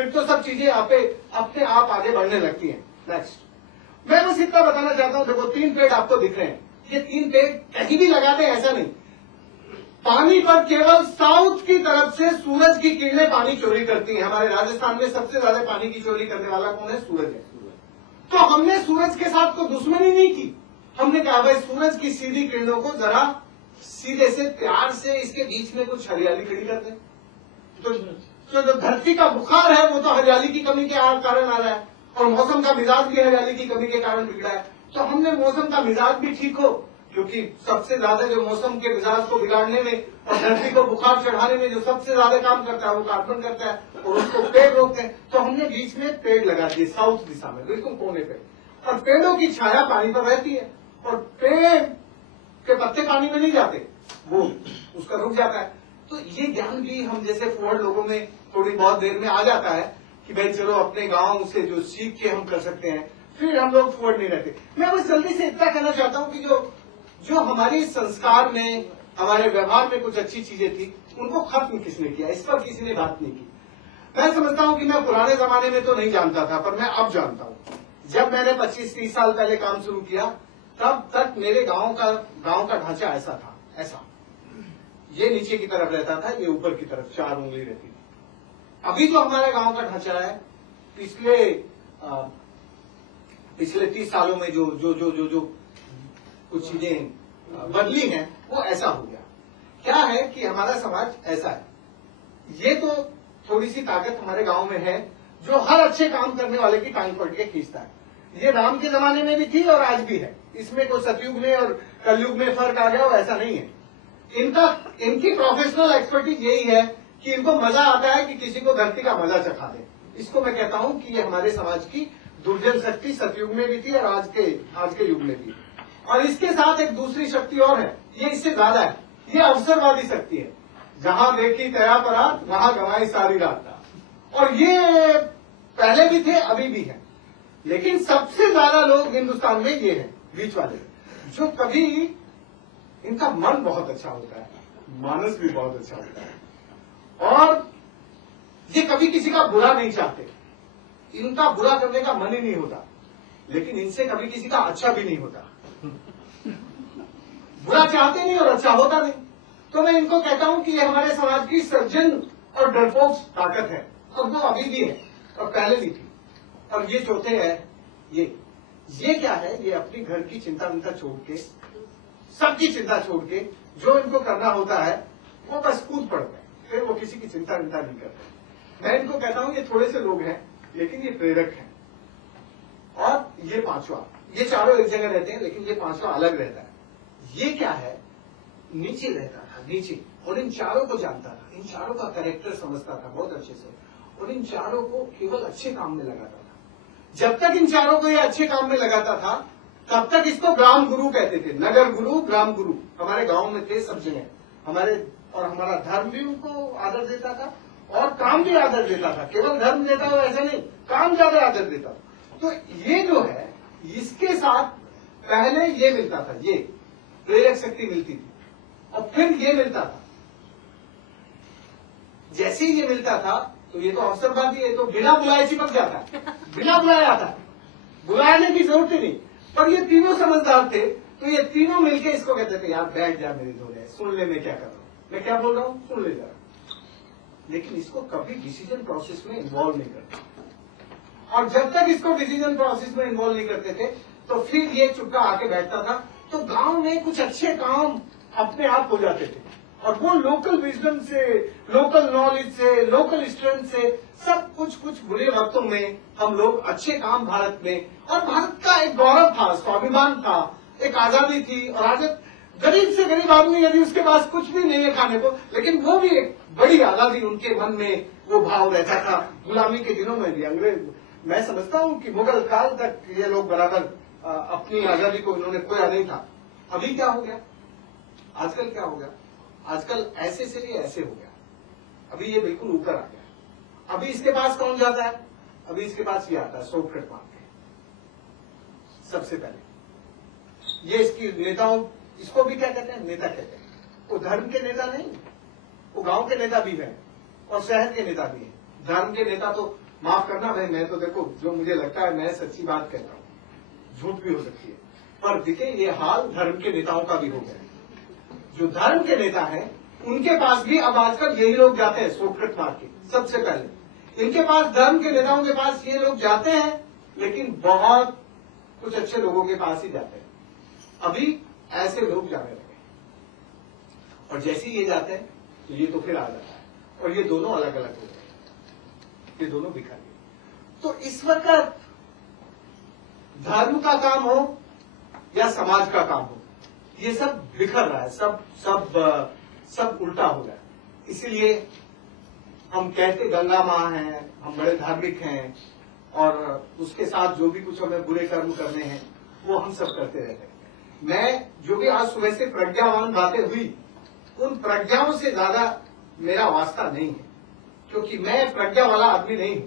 फिर तो सब चीजें अपने आप आगे बढ़ने लगती हैं। नेक्स्ट, मैं बस इतना बताना चाहता हूं, देखो 3 पेड़ आपको दिख रहे हैं, ये 3 पेड़ कहीं भी लगा दें ऐसा नहीं, पानी पर केवल साउथ की तरफ से सूरज की किरणें पानी चोरी करती हैं। हमारे राजस्थान में सबसे ज्यादा पानी की चोरी करने वाला कौन है? सूरज है। तो हमने सूरज के साथ कोई दुश्मनी नहीं की, हमने कहा भाई सूरज की सीधी किरणों को जरा सीधे से प्यार से इसके बीच में कुछ हरियाली खड़ी कर दें। तो जो धरती का बुखार है वो तो हरियाली की कमी के कारण आ रहा है, और मौसम का मिजाज भी हरियाली की कमी के कारण बिगड़ा है। तो हमने मौसम का मिजाज भी ठीक हो, क्योंकि सबसे ज्यादा जो मौसम के मिजाज को बिगाड़ने में और धरती को बुखार चढ़ाने में जो सबसे ज्यादा काम करता है वो कार्बन करता है, और उसको पेड़ रोकते हैं। तो हमने बीच में पेड़ लगा दिए साउथ दिशा में, बिल्कुल कोने पे, और पेड़ों की छाया पानी पर रहती है, और पेड़ के पत्ते पानी में नहीं जाते, वो उसका रुक जाता है। तो ये ज्ञान भी हम जैसे फॉरवर्ड लोगों में थोड़ी बहुत देर में आ जाता है कि भाई चलो अपने गांव से जो सीख के हम कर सकते हैं, फिर हम लोग फॉरवर्ड नहीं रहते। मैं बस जल्दी से इतना कहना चाहता हूं कि जो हमारी संस्कार में, हमारे व्यवहार में कुछ अच्छी चीजें थी, उनको खत्म किसने किया? इस पर किसी ने बात नहीं की। मैं समझता हूं कि मैं पुराने जमाने में तो नहीं जानता था, पर मैं अब जानता हूं। जब मैंने 25-30 साल पहले काम शुरू किया, तब तक मेरे गांव का ढांचा ऐसा था, ऐसा, ये नीचे की तरफ रहता था, ये ऊपर की तरफ 4 उंगली रहती थी। अभी जो हमारे गांव का ढांचा है, पिछले 30 सालों में जो कुछ चीजें बदली हैं, वो ऐसा हो गया। क्या है कि हमारा समाज ऐसा है, ये तो थोड़ी सी ताकत हमारे गांव में है जो हर अच्छे काम करने वाले की टांग पकड़ के खींचता है। ये राम के जमाने में भी थी और आज भी है, इसमें कोई सतयुग में और कलयुग में फर्क आ गया हो ऐसा नहीं है। इनकी प्रोफेशनल एक्सपर्टीज यही है कि इनको मजा आता है कि किसी को धरती का मजा चखा दे। इसको मैं कहता हूं कि ये हमारे समाज की दुर्जन शक्ति सतयुग में भी थी और आज के युग में भी। और इसके साथ एक दूसरी शक्ति और है, ये इससे ज्यादा है, ये अवसरवादी शक्ति है। जहां देखी तया परात, वहां गंवाई सारी रात। और ये पहले भी थे, अभी भी है, लेकिन सबसे ज्यादा लोग हिंदुस्तान में ये हैं, बीच वाले, जो कभी इनका मन बहुत अच्छा होता है, मानस भी बहुत अच्छा होता है, और ये कभी किसी का बुरा नहीं चाहते, इनका बुरा करने का मन ही नहीं होता, लेकिन इनसे कभी किसी का अच्छा भी नहीं होता। बुरा चाहते नहीं और अच्छा होता नहीं। तो मैं इनको कहता हूं कि ये हमारे समाज की सर्जन और डरपोक ताकत है, और वो अभी भी है और पहले भी थी। और ये चौथे है, ये क्या है? ये अपनी घर की चिंता विंता छोड़ के, सबकी चिंता छोड़ के, जो इनको करना होता है वो बस कूद पड़ते हैं, फिर वो किसी की चिंता विंता नहीं करते। मैं इनको कहता हूं ये थोड़े से लोग हैं, लेकिन ये प्रेरक हैं। और ये पांचवा, ये चारों एक जगह रहते हैं, लेकिन ये पांचवा अलग रहता है। ये क्या है? नीचे रहता था, नीचे, और इन चारों को जानता था, इन चारों का कैरेक्टर समझता था बहुत अच्छे से, और इन चारों को केवल अच्छे काम में लगाता था। जब तक इन चारों को ये अच्छे काम में लगाता था, तब तक इसको ग्राम गुरु कहते थे। नगर गुरु, ग्राम गुरु हमारे गांव में थे सब जगह, और हमारा धर्म भी उनको आदर देता था और काम भी आदर देता था। केवल धर्म देता हो ऐसा नहीं, काम ज्यादा आदर देता था। तो ये जो है, इसके साथ पहले ये मिलता था, ये प्रेरक शक्ति मिलती थी, और फिर ये मिलता था। जैसे ही ये मिलता था तो ये तो अवसरवादी है, तो बिना बुलाए चिपक जाता है, बिना बुलाए आता है, बुलाने की जरूरत ही नहीं। पर ये तीनों समझदार थे, तो ये तीनों मिलके इसको कहते थे, यार बैठ जा मेरे धोरे, सुन ले मैं क्या कर रहा हूं, मैं क्या बोल रहा हूं, सुन ले जरा। लेकिन इसको कभी डिसीजन प्रोसेस में इन्वॉल्व नहीं करते, और जब तक इसको डिसीजन प्रोसेस में इन्वॉल्व नहीं करते थे, तो फिर ये चुपका आके बैठता था। तो गांव में कुछ अच्छे काम अपने आप हो जाते थे, और वो लोकल विजडम से, लोकल नॉलेज से, लोकल स्ट्रेंथ से, सब कुछ बुरे वक्तों में हम लोग अच्छे काम भारत में, और भारत का एक गौरव था, स्वाभिमान था, एक आजादी थी। और आज गरीब से गरीब आदमी, यदि उसके पास कुछ भी नहीं है खाने को, लेकिन वो भी एक बड़ी आजादी उनके मन में वो भाव रहता था। गुलामी के दिनों में भी अंग्रेज, मैं समझता हूं कि मुगल काल तक ये लोग बराबर अपनी आजादी को इन्होंने खोया नहीं था। अभी क्या हो गया? आजकल क्या हो गया? आजकल ऐसे से नहीं ऐसे हो गया, अभी ये बिल्कुल ऊपर आ गया। अभी इसके पास कौन जाता है? अभी इसके पास ये आता है सोक्रेट मार के सबसे पहले। ये इसकी नेताओं, इसको भी क्या कहते हैं? नेता कहते हैं। वो धर्म के नेता नहीं, वो गांव के नेता भी हैं और शहर के नेता भी हैं। धर्म के नेता तो माफ करना भाई, मैं तो देखो जो मुझे लगता है मैं सच्ची बात कहता हूँ, झूठ भी हो सकती है, पर दिखे ये हाल धर्म के नेताओं का भी हो गया है। जो धर्म के नेता हैं उनके पास भी अब आजकल यही लोग जाते हैं सोक्रेट मार के। सबसे पहले इनके पास, धर्म के नेताओं के पास ये लोग जाते हैं, लेकिन बहुत कुछ अच्छे लोगों के पास ही जाते हैं। अभी ऐसे लोग जाने लगे, और जैसे ही ये जाते हैं तो ये तो फिर आ जाता है, और ये दोनों अलग अलग हो गए, ये दोनों बिखर गए। तो इस वक्त धर्म का काम हो या समाज का काम हो, ये सब बिखर रहा है, सब उल्टा हो रहा है। इसीलिए हम कहते गंगा माँ हैं, हम बड़े धार्मिक हैं, और उसके साथ जो भी कुछ हमें बुरे कर्म करने हैं वो हम सब करते रहते हैं। मैं जो भी आज सुबह से प्रज्ञावान बातें हुई, उन प्रज्ञाओं से ज्यादा मेरा वास्ता नहीं है, क्योंकि मैं प्रज्ञा वाला आदमी नहीं हूं।